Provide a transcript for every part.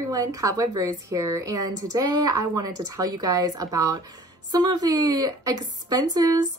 everyone, Cobweb Rose here, and today I wanted to tell you guys about some of the expenses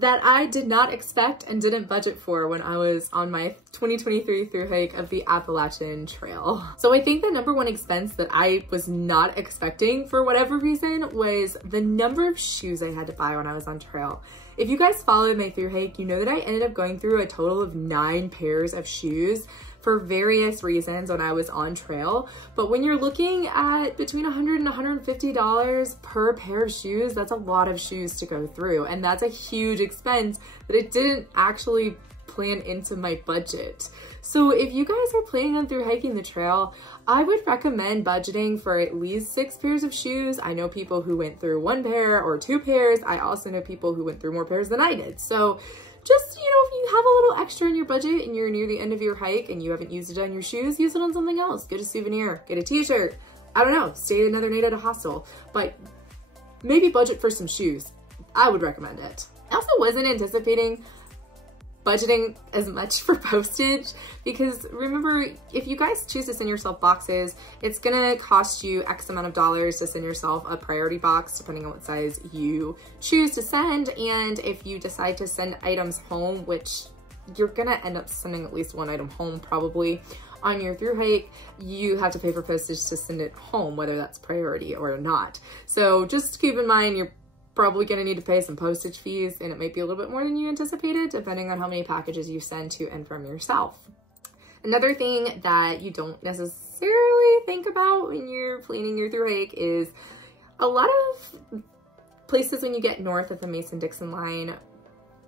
that I did not expect and didn't budget for when I was on my 2023 through hike of the Appalachian Trail. So I think the number one expense that I was not expecting for whatever reason was the number of shoes I had to buy when I was on trail. If you guys followed my through hike, you know that I ended up going through a total of 9 pairs of shoes for various reasons when I was on trail. But when you're looking at between $100 and $150 per pair of shoes, that's a lot of shoes to go through. And that's a huge expense that it didn't actually plan into my budget. So if you guys are planning on through hiking the trail, I would recommend budgeting for at least 6 pairs of shoes. I know people who went through 1 pair or 2 pairs. I also know people who went through more pairs than I did. So just, you know, if you have a little extra in your budget and you're near the end of your hike and you haven't used it on your shoes, use it on something else. Get a souvenir, get a t-shirt. I don't know, stay another night at a hostel, but maybe budget for some shoes. I would recommend it. I also wasn't anticipating budgeting as much for postage because remember, if you guys choose to send yourself boxes, it's gonna cost you X amount of dollars to send yourself a priority box depending on what size you choose to send. And if you decide to send items home, which you're gonna end up sending at least 1 item home probably on your through hike, you have to pay for postage to send it home, whether that's priority or not. So just keep in mind, you're probably going to need to pay some postage fees, and it might be a little bit more than you anticipated depending on how many packages you send to and from yourself. Another thing that you don't necessarily think about when you're planning your through hike is a lot of places when you get north of the Mason-Dixon line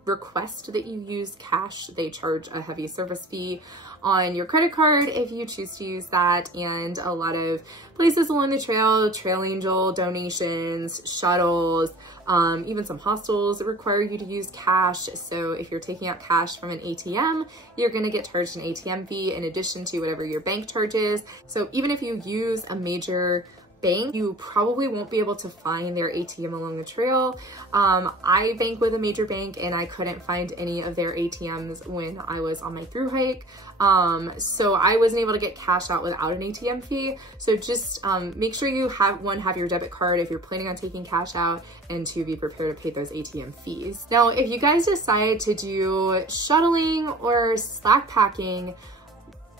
request that you use cash. They charge a heavy service fee on your credit card if you choose to use that, and a lot of places along the trail, Trail Angel donations, shuttles, even some hostels require you to use cash. So if you're taking out cash from an ATM, you're going to get charged an ATM fee in addition to whatever your bank charges. So even if you use a major bank, you probably won't be able to find their ATM along the trail. I bank with a major bank and I couldn't find any of their ATMs when I was on my through hike. So I wasn't able to get cash out without an ATM fee. So just make sure you have your debit card if you're planning on taking cash out, and 2, be prepared to pay those ATM fees. Now, if you guys decide to do shuttling or slack packing,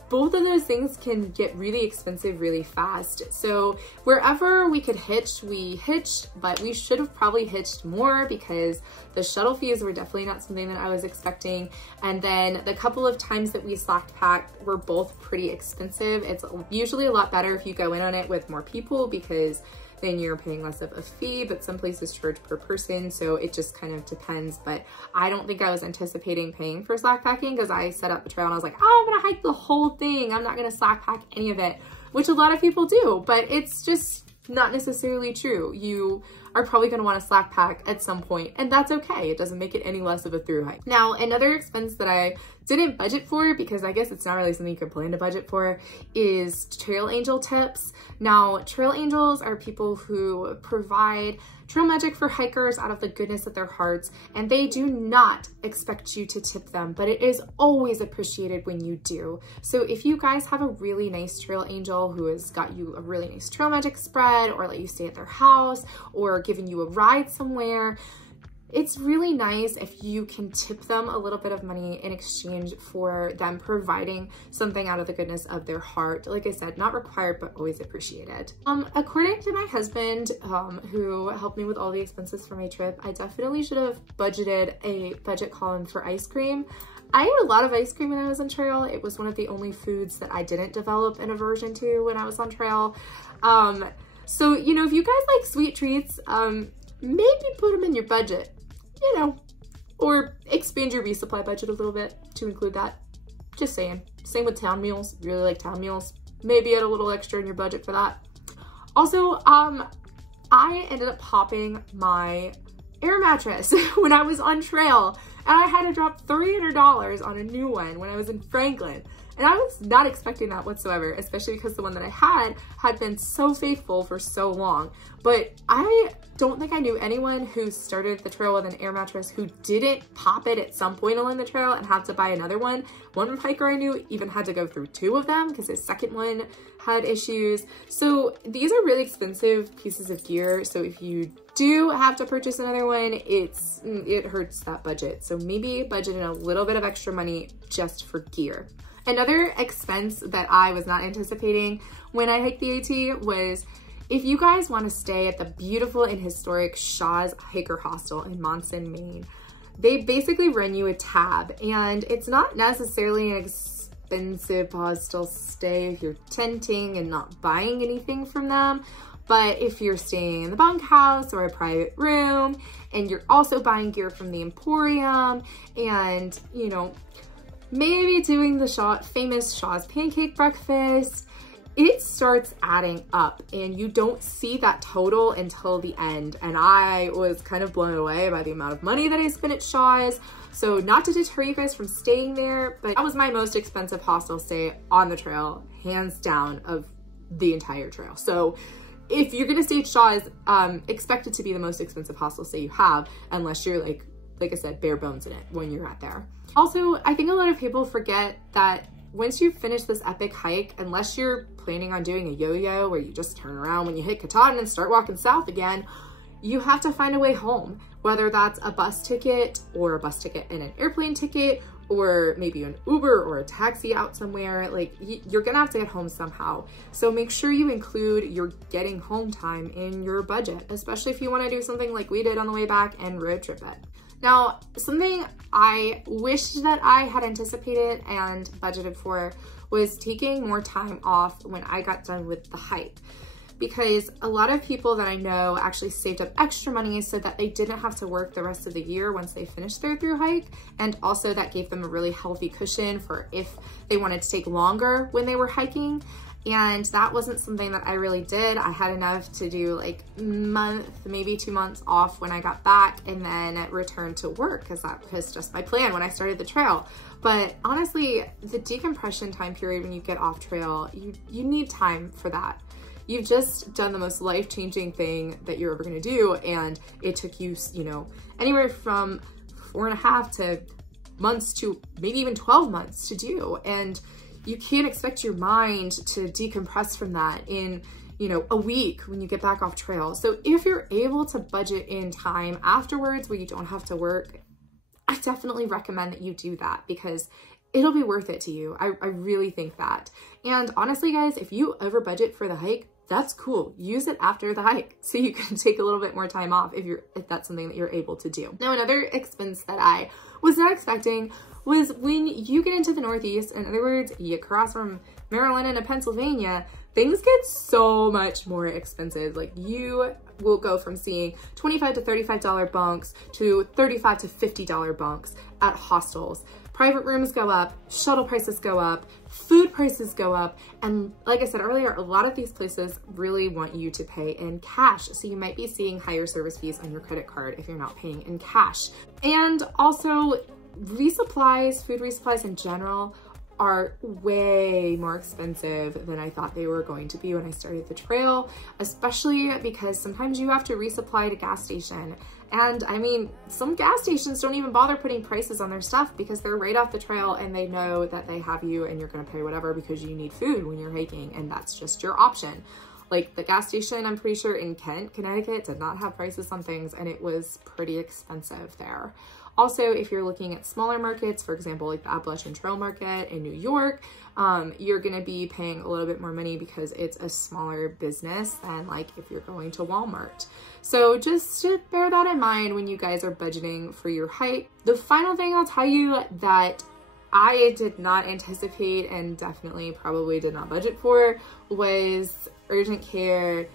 both of those things can get really expensive really fast. So wherever we could hitch, we hitched, but we should have probably hitched more because the shuttle fees were definitely not something that I was expecting. And then the couple of times that we slack packed were both pretty expensive. It's usually a lot better if you go in on it with more people because then you're paying less of a fee, but some places charge per person, so it just kind of depends. But I don't think I was anticipating paying for slack packing because I set up the trail and I was like, oh, I'm gonna hike the whole thing. I'm not gonna slack pack any of it, which a lot of people do, but it's just not necessarily true. You are probably going to want to slack pack at some point, and that's okay. It doesn't make it any less of a through hike. Now, another expense that I didn't budget for, because I guess it's not really something you can plan to budget for, is Trail Angel tips. Now, Trail Angels are people who provide trail magic for hikers out of the goodness of their hearts, and they do not expect you to tip them, but it is always appreciated when you do. So if you guys have a really nice Trail Angel who has got you a really nice trail magic spread, or let you stay at their house, or giving you a ride somewhere, it's really nice if you can tip them a little bit of money in exchange for them providing something out of the goodness of their heart. Like I said, not required, but always appreciated. According to my husband, who helped me with all the expenses for my trip, I definitely should have budgeted a budget column for ice cream. I ate a lot of ice cream when I was on trail. It was one of the only foods that I didn't develop an aversion to when I was on trail. So, you know, if you guys like sweet treats, maybe put them in your budget, you know, or expand your resupply budget a little bit to include that. Just saying. Same with town meals. If you really like town meals, maybe add a little extra in your budget for that. Also, I ended up popping my air mattress when I was on trail. And I had to drop $300 on a new one when I was in Franklin. And I was not expecting that whatsoever, especially because the one that I had been so faithful for so long. But I don't think I knew anyone who started the trail with an air mattress who didn't pop it at some point along the trail and have to buy another one. One hiker I knew even had to go through 2 of them because his second one had issues. So these are really expensive pieces of gear. So if you do have to purchase another one, it hurts that budget. So maybe budget in a little bit of extra money just for gear. Another expense that I was not anticipating when I hiked the AT was, if you guys want to stay at the beautiful and historic Shaw's Hiker Hostel in Monson, Maine, they basically run you a tab, and it's not necessarily an expensive hostel stay if you're tenting and not buying anything from them. But if you're staying in the bunkhouse or a private room and you're also buying gear from the Emporium and, you know, maybe doing the famous Shaw's pancake breakfast, it starts adding up and you don't see that total until the end. And I was kind of blown away by the amount of money that I spent at Shaw's. So not to deter you guys from staying there, but that was my most expensive hostel stay on the trail, hands down, of the entire trail. So if you're gonna stay at Shaw's, expect it to be the most expensive hostel stay you have, unless you're like I said, bare bones in it when you're at there. Also, I think a lot of people forget that once you finish this epic hike, unless you're planning on doing a yo-yo where you just turn around when you hit Katahdin and start walking south again, you have to find a way home, whether that's a bus ticket or a bus ticket and an airplane ticket, or maybe an Uber or a taxi out somewhere. Like, you're gonna have to get home somehow. So make sure you include your getting home time in your budget, especially if you wanna do something like we did on the way back and road trip it. Now, something I wish that I had anticipated and budgeted for was taking more time off when I got done with the hike, because a lot of people that I know actually saved up extra money so that they didn't have to work the rest of the year once they finished their through hike. And also that gave them a really healthy cushion for if they wanted to take longer when they were hiking. And that wasn't something that I really did. I had enough to do like a month, maybe 2 months off when I got back, and then return to work, because that was just my plan when I started the trail. But honestly, the decompression time period when you get off trail, you need time for that. You've just done the most life-changing thing that you're ever gonna do, and it took you, you know, anywhere from 4.5 to months to maybe even 12 months to do. And you can't expect your mind to decompress from that in, you know, a week when you get back off trail. So if you're able to budget in time afterwards where you don't have to work, I definitely recommend that you do that, because it'll be worth it to you. I really think that. And honestly, guys, if you over budget for the hike, that's cool. Use it after the hike so you can take a little bit more time off if that's something that you're able to do. Now, another expense that I was not expecting was when you get into the Northeast, in other words, you cross from Maryland into Pennsylvania, things get so much more expensive. Like, you will go from seeing $25 to $35 bunks to $35 to $50 bunks at hostels. Private rooms go up, shuttle prices go up, food prices go up, and like I said earlier, a lot of these places really want you to pay in cash. So you might be seeing higher service fees on your credit card if you're not paying in cash. And also, resupplies, food resupplies in general, are way more expensive than I thought they were going to be when I started the trail, especially because sometimes you have to resupply at a gas station. And I mean, some gas stations don't even bother putting prices on their stuff because they're right off the trail and they know that they have you and you're gonna pay whatever because you need food when you're hiking, and that's just your option. Like, the gas station, I'm pretty sure in Kent, Connecticut, did not have prices on things, and it was pretty expensive there. Also, if you're looking at smaller markets, for example, like the Appalachian Trail market in New York, you're gonna be paying a little bit more money because it's a smaller business than like if you're going to Walmart. So just bear that in mind when you guys are budgeting for your hike. The final thing I'll tell you that I did not anticipate and definitely probably did not budget for was urgent care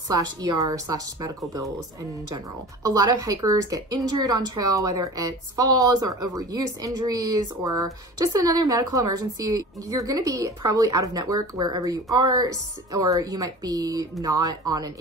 /ER/medical bills in general. A lot of hikers get injured on trail, whether it's falls or overuse injuries or just another medical emergency. You're gonna be probably out of network wherever you are, or you might be not on an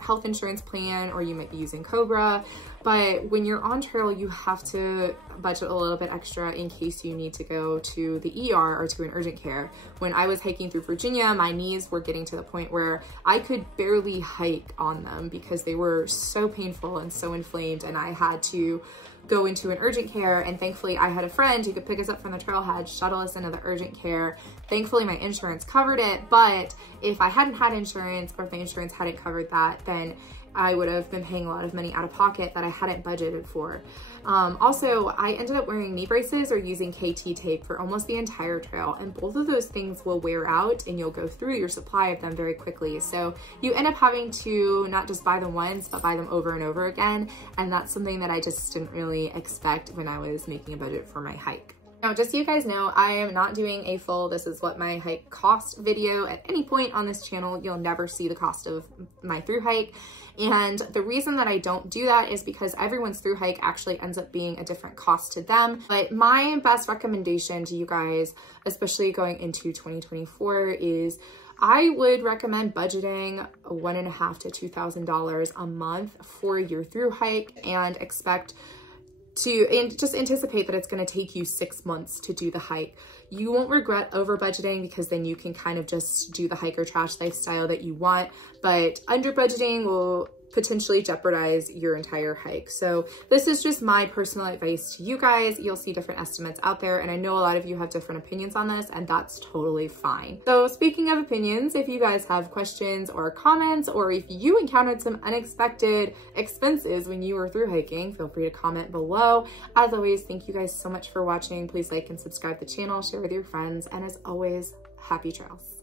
health insurance plan, or you might be using Cobra. But when you're on trail, you have to budget a little bit extra in case you need to go to the ER or to an urgent care. When I was hiking through Virginia, my knees were getting to the point where I could barely hike on them because they were so painful and so inflamed, and I had to go into an urgent care. And thankfully I had a friend who could pick us up from the trailhead, shuttle us into the urgent care. Thankfully my insurance covered it, but if I hadn't had insurance, or if the insurance hadn't covered that, then I would have been paying a lot of money out of pocket that I hadn't budgeted for. Also, I ended up wearing knee braces or using KT tape for almost the entire trail, and both of those things will wear out and you'll go through your supply of them very quickly. So you end up having to not just buy them once, but buy them over and over again. And that's something that I just didn't really expect when I was making a budget for my hike. Now, just so you guys know, I am not doing a full "this is what my hike cost" video at any point on this channel. You'll never see the cost of my through hike. And the reason that I don't do that is because everyone's through hike actually ends up being a different cost to them. But my best recommendation to you guys, especially going into 2024, is I would recommend budgeting $1,500 to $2,000 a month for your through hike, and just anticipate that it's going to take you 6 months to do the hike. You won't regret over budgeting, because then you can kind of just do the hiker trash lifestyle that you want, but under budgeting will potentially jeopardize your entire hike. So this is just my personal advice to you guys. You'll see different estimates out there, and I know a lot of you have different opinions on this, and that's totally fine. So speaking of opinions, if you guys have questions or comments, or if you encountered some unexpected expenses when you were through hiking, feel free to comment below. As always, thank you guys so much for watching. Please like and subscribe to the channel, share with your friends, and as always, happy trails.